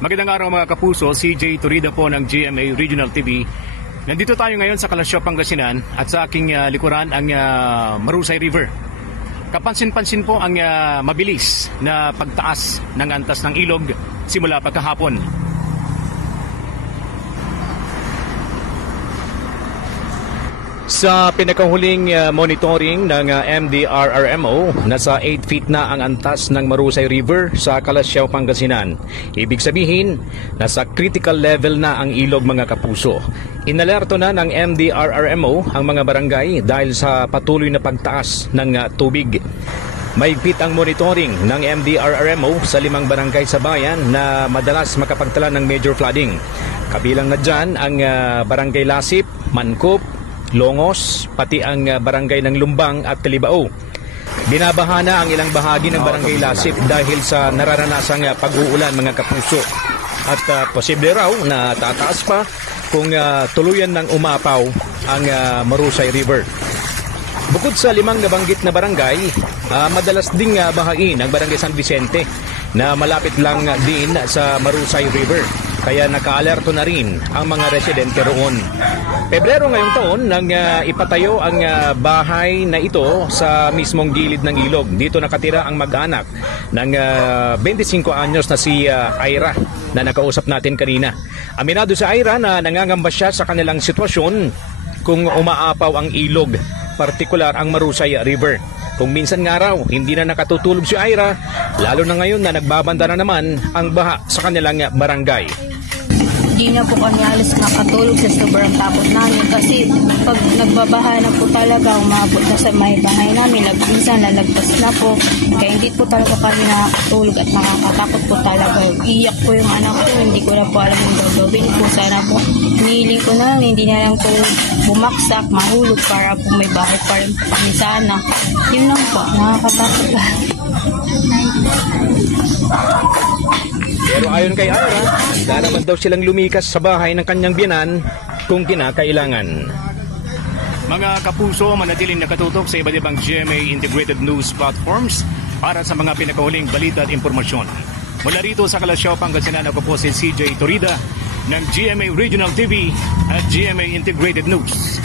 Magandang araw mga kapuso, CJ Torida po ng GMA Regional TV. Nandito tayo ngayon sa Kalasyaw, Pangasinan at sa aking likuran ang Marusay River. Kapansin-pansin po ang mabilis na pagtaas ng antas ng ilog simula pagkahapon. Sa pinakahuling monitoring ng MDRRMO, nasa 8 feet na ang antas ng Marusay River sa Kalasyaw, Pangasinan. Ibig sabihin, nasa critical level na ang ilog mga kapuso. Inalerto na ng MDRRMO ang mga barangay dahil sa patuloy na pagtaas ng tubig. Mahigpit ang monitoring ng MDRRMO sa 5 barangay sa bayan na madalas makapagtala ng major flooding. Kabilang na dyan ang Barangay Lasip, Mancop, Longos, pati ang barangay ng Lumbang at Talibao. Binabaha na ang ilang bahagi ng Barangay Lasip dahil sa nararanasang pag-uulan mga kapuso. At posible raw na tataas pa kung tuluyan ng umapaw ang Marusay River. Bukod sa 5 nabanggit na barangay, madalas ding bahain ang Barangay San Vicente na malapit lang din sa Marusay River. Kaya naka-alerto na rin ang mga residente roon. Pebrero ngayong taon nang ipatayo ang bahay na ito sa mismong gilid ng ilog. Dito nakatira ang mag-anak ng 25 anyos na si Ira na nakausap natin kanina. Aminado si Ira na nangangamba siya sa kanilang sitwasyon kung umaapaw ang ilog, partikular ang Marusay River. Kung minsan nga raw, hindi na nakatutulog si Ira, lalo na ngayon na nagbabanda na naman ang baha sa kanilang barangay. Hindi na po kami alis makatulog sa sobrang takot namin kasi pag nagbabaha na po talaga, umabot na sa may bahay namin, minsan lalagpas na po, kaya hindi po talaga kami nakatulog at nakakatakot po talaga. Iyak po yung anak ko, hindi ko na po alam yung gagawin ko. Sana po, hinihiling ko na hindi na lang po bumaksak, mahulog para po may bahay pa rin po kami sana. Yun lang po, nakakatakot lang. Pero ayon kay Ira, handa naman daw silang lumikas sa bahay ng kanyang biyanan kung kinakailangan. Mga kapuso, manatiling nakatutok sa iba't ibang GMA Integrated News Platforms para sa mga pinakahuling balita at impormasyon. Mula rito sa Kalasyaw, Pangasinan, ako po si CJ Torida ng GMA Regional TV at GMA Integrated News.